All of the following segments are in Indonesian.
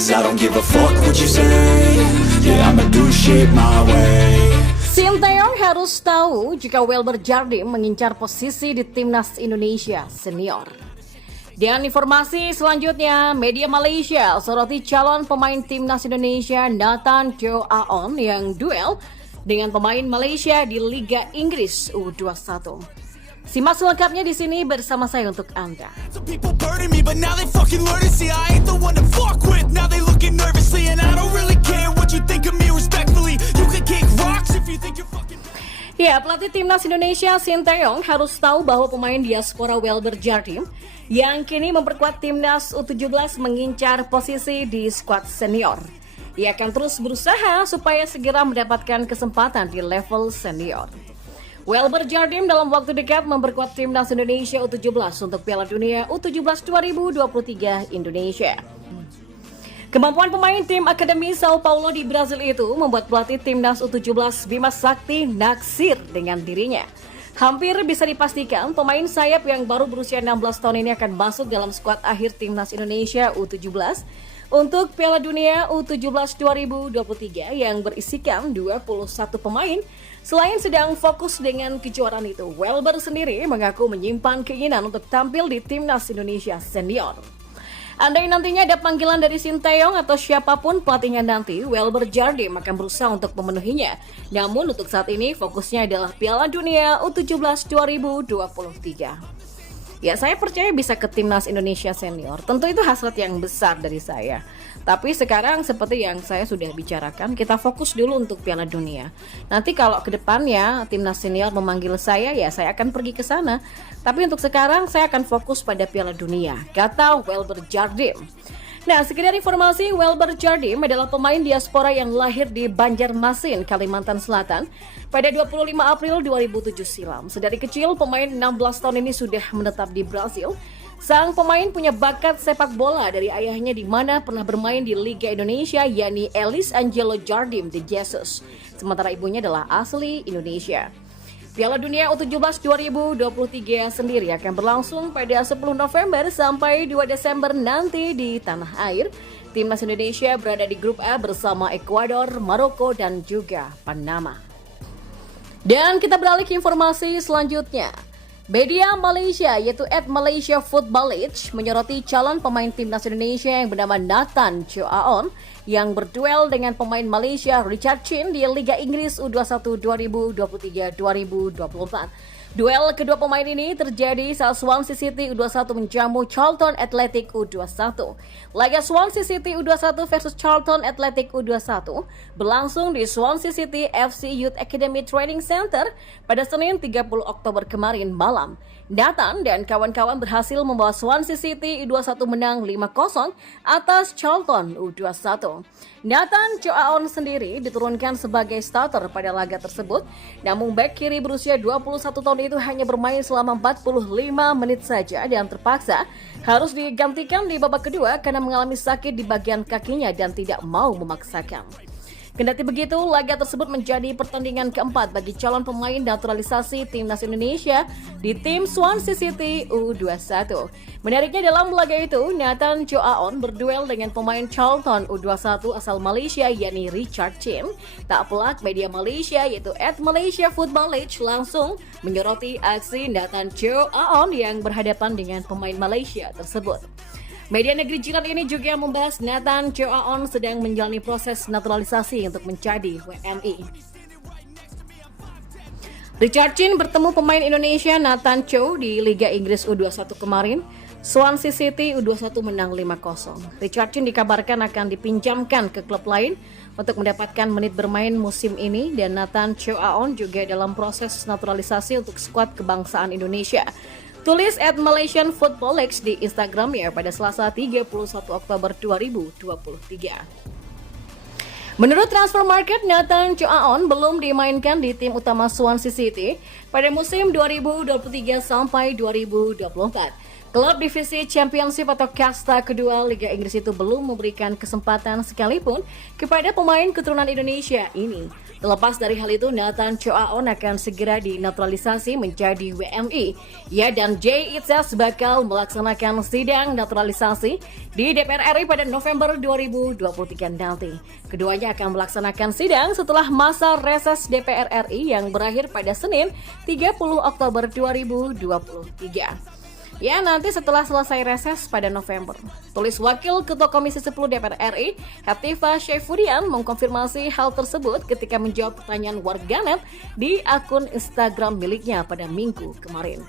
'cause I don't give a fuck what you say. Yeah, I'ma do shit my way. Sinteyong harus tahu jika Welber Jardim mengincar posisi di Timnas Indonesia Senior. Dan informasi selanjutnya, media Malaysia soroti calon pemain Timnas Indonesia Nathan Teo Aon yang duel dengan pemain Malaysia di Liga Inggris U21. Simak selengkapnya di sini bersama saya untuk Anda. Some people burning me, but now they fucking learn to see I ain't the one to fuck with. Now they looking nervously, and I don't really care what you think of me respectfully. You can kick rocks if you think you're fucking. Ya, pelatih Timnas Indonesia Sinteyong harus tahu bahwa pemain diaspora Welber Jardim yang kini memperkuat Timnas U17 mengincar posisi di skuad senior. Ia akan terus berusaha supaya segera mendapatkan kesempatan di level senior. Welber Jardim dalam waktu dekat memperkuat Timnas Indonesia U17 untuk Piala Dunia U17 2023 Indonesia. Kemampuan pemain tim Akademi Sao Paulo di Brazil itu membuat pelatih Timnas U17 Bima Sakti naksir dengan dirinya. Hampir bisa dipastikan pemain sayap yang baru berusia 16 tahun ini akan masuk dalam skuad akhir Timnas Indonesia U17 untuk Piala Dunia U17 2023 yang berisikan 21 pemain. Selain sedang fokus dengan kejuaraan itu, Welber sendiri mengaku menyimpan keinginan untuk tampil di Timnas Indonesia Senior. Andai nantinya ada panggilan dari Sinteyong atau siapapun pelatihnya nanti, Welber Jardim akan berusaha untuk memenuhinya. Namun untuk saat ini fokusnya adalah Piala Dunia U17 2023. Ya, saya percaya bisa ke Timnas Indonesia Senior. Tentu itu hasrat yang besar dari saya. Tapi sekarang seperti yang saya sudah bicarakan, kita fokus dulu untuk Piala Dunia. Nanti kalau ke depannya Timnas Senior memanggil saya, ya saya akan pergi ke sana. Tapi untuk sekarang saya akan fokus pada Piala Dunia, kata Welber Jardim. Nah, sekedar informasi, Welber Jardim adalah pemain diaspora yang lahir di Banjarmasin, Kalimantan Selatan pada 25 April 2007 silam. Sedari kecil, pemain 16 tahun ini sudah menetap di Brasil. Sang pemain punya bakat sepak bola dari ayahnya di mana pernah bermain di Liga Indonesia, yakni Elis Angelo Jardim de Jesus. Sementara ibunya adalah asli Indonesia. Piala Dunia U17 2023 sendiri akan berlangsung pada 10 November sampai 2 Desember nanti di tanah air. Timnas Indonesia berada di grup A bersama Ekuador, Maroko, dan juga Panama. Dan kita beralih ke informasi selanjutnya. Media Malaysia yaitu @Malaysia Football League menyoroti calon pemain Timnas Indonesia yang bernama Nathan Teo Aon yang berduel dengan pemain Malaysia Richard Chin di Liga Inggris U21 2023-2024. Duel kedua pemain ini terjadi saat Swansea City U21 menjamu Charlton Athletic U21. Laga Swansea City U21 versus Charlton Athletic U21 berlangsung di Swansea City FC Youth Academy Training Center pada Senin 30 Oktober kemarin malam. Nathan dan kawan-kawan berhasil membawa Swansea City U21 menang 5-0 atas Charlton U21. Nathan Teo Aon sendiri diturunkan sebagai starter pada laga tersebut, namun bek kiri berusia 21 tahun itu hanya bermain selama 45 menit saja dan terpaksa harus digantikan di babak kedua karena mengalami sakit di bagian kakinya dan tidak mau memaksakan. Kendati begitu, laga tersebut menjadi pertandingan keempat bagi calon pemain naturalisasi Timnas Indonesia di tim Swansea City U21. Menariknya dalam laga itu, Nathan Teo Aon berduel dengan pemain Charlton U21 asal Malaysia yakni Richard Chin. Tak pelak media Malaysia yaitu @Malaysia Football League langsung menyoroti aksi Nathan Teo Aon yang berhadapan dengan pemain Malaysia tersebut. Media negeri jiran ini juga membahas Nathan Teo Aon sedang menjalani proses naturalisasi untuk menjadi WNI. Richard Chin bertemu pemain Indonesia Nathan Teo di Liga Inggris U21 kemarin. Swansea City U21 menang 5-0. Richard Chin dikabarkan akan dipinjamkan ke klub lain untuk mendapatkan menit bermain musim ini dan Nathan Teo Aon juga dalam proses naturalisasi untuk skuad kebangsaan Indonesia. Tulis @Malaysian Football League di Instagramnya pada Selasa 31 Oktober 2023. Menurut Transfer Market, Nathan Teo Aon belum dimainkan di tim utama Swansea City pada musim 2023 sampai 2024. Klub divisi Championship atau kasta kedua Liga Inggris itu belum memberikan kesempatan sekalipun kepada pemain keturunan Indonesia ini. Terlepas dari hal itu, Nathan Choaon akan segera dinaturalisasi menjadi WNI. Ia dan Jay Itzes bakal melaksanakan sidang naturalisasi di DPR RI pada November 2023 nanti. Keduanya akan melaksanakan sidang setelah masa reses DPR RI yang berakhir pada Senin 30 Oktober 2023. Ya, nanti setelah selesai reses pada November. Tulis Wakil Ketua Komisi 10 DPR RI, Hatifa Syaifudian mengkonfirmasi hal tersebut ketika menjawab pertanyaan warganet di akun Instagram miliknya pada Minggu kemarin.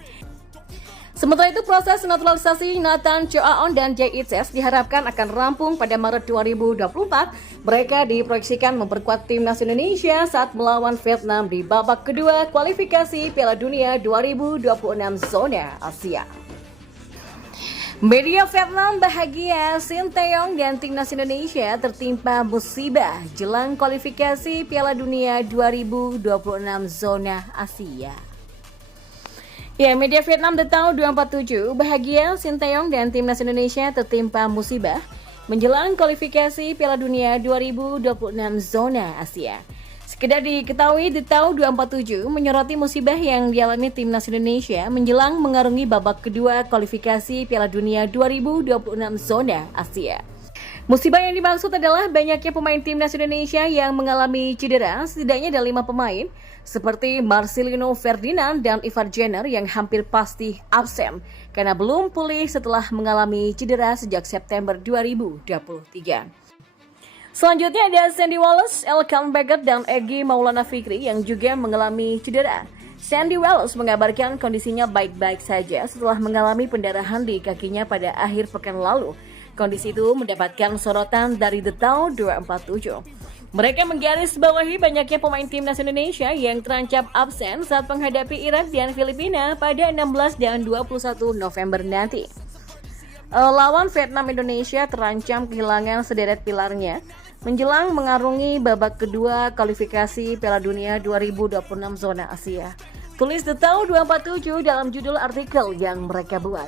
Sementara itu, proses naturalisasi Nathan Choaon dan Jay Itzes diharapkan akan rampung pada Maret 2024. Mereka diproyeksikan memperkuat timnas Indonesia saat melawan Vietnam di babak kedua kualifikasi Piala Dunia 2026 zona Asia. Media Vietnam bahagia Sinteyong dan timnas Indonesia tertimpa musibah jelang kualifikasi Piala Dunia 2026 zona Asia. Ya, media Vietnam The Tao 247 bahagia Sinteyong dan timnas Indonesia tertimpa musibah menjelang kualifikasi Piala Dunia 2026 zona Asia. Sekedar diketahui, The Tao 247 menyoroti musibah yang dialami timnas Indonesia menjelang mengarungi babak kedua kualifikasi Piala Dunia 2026 zona Asia. Musibah yang dimaksud adalah banyaknya pemain timnas Indonesia yang mengalami cedera, setidaknya ada 5 pemain, seperti Marcelino Ferdinand dan Ivar Jenner yang hampir pasti absen karena belum pulih setelah mengalami cedera sejak September 2023. Selanjutnya ada Sandy Wallace, Elkan Baggett, dan Egy Maulana Fikri yang juga mengalami cedera. Sandy Wallace mengabarkan kondisinya baik-baik saja setelah mengalami pendarahan di kakinya pada akhir pekan lalu. Kondisi itu mendapatkan sorotan dari The Tao 247. Mereka menggarisbawahi banyaknya pemain timnas Indonesia yang terancam absen saat menghadapi Irak dan Filipina pada 16 dan 21 November nanti. Lawan Vietnam, Indonesia terancam kehilangan sederet pilarnya menjelang mengarungi babak kedua kualifikasi Piala Dunia 2026 zona Asia. Tulis The Tao 247 dalam judul artikel yang mereka buat.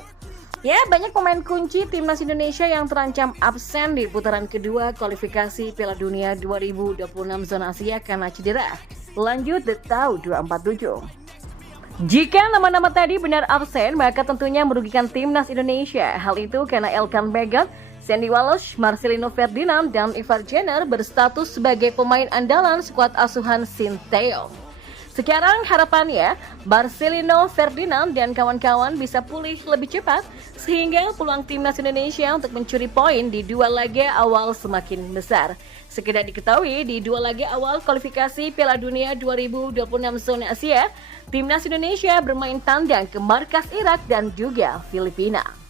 Ya, banyak pemain kunci timnas Indonesia yang terancam absen di putaran kedua kualifikasi Piala Dunia 2026 zona Asia karena cedera. Lanjut The Tao 247. Jika nama-nama tadi benar absen, maka tentunya merugikan timnas Indonesia. Hal itu karena Elkan Baggett, Sandy Wallace, Marcelino Ferdinand, dan Ivar Jenner berstatus sebagai pemain andalan skuad asuhan Sinteyong. Sekarang harapannya, Marcelino Ferdinand dan kawan-kawan bisa pulih lebih cepat, sehingga peluang timnas Indonesia untuk mencuri poin di 2 laga awal semakin besar. Sekedar diketahui, di 2 laga awal kualifikasi Piala Dunia 2026 zona Asia, timnas Indonesia bermain tandang ke markas Irak dan juga Filipina.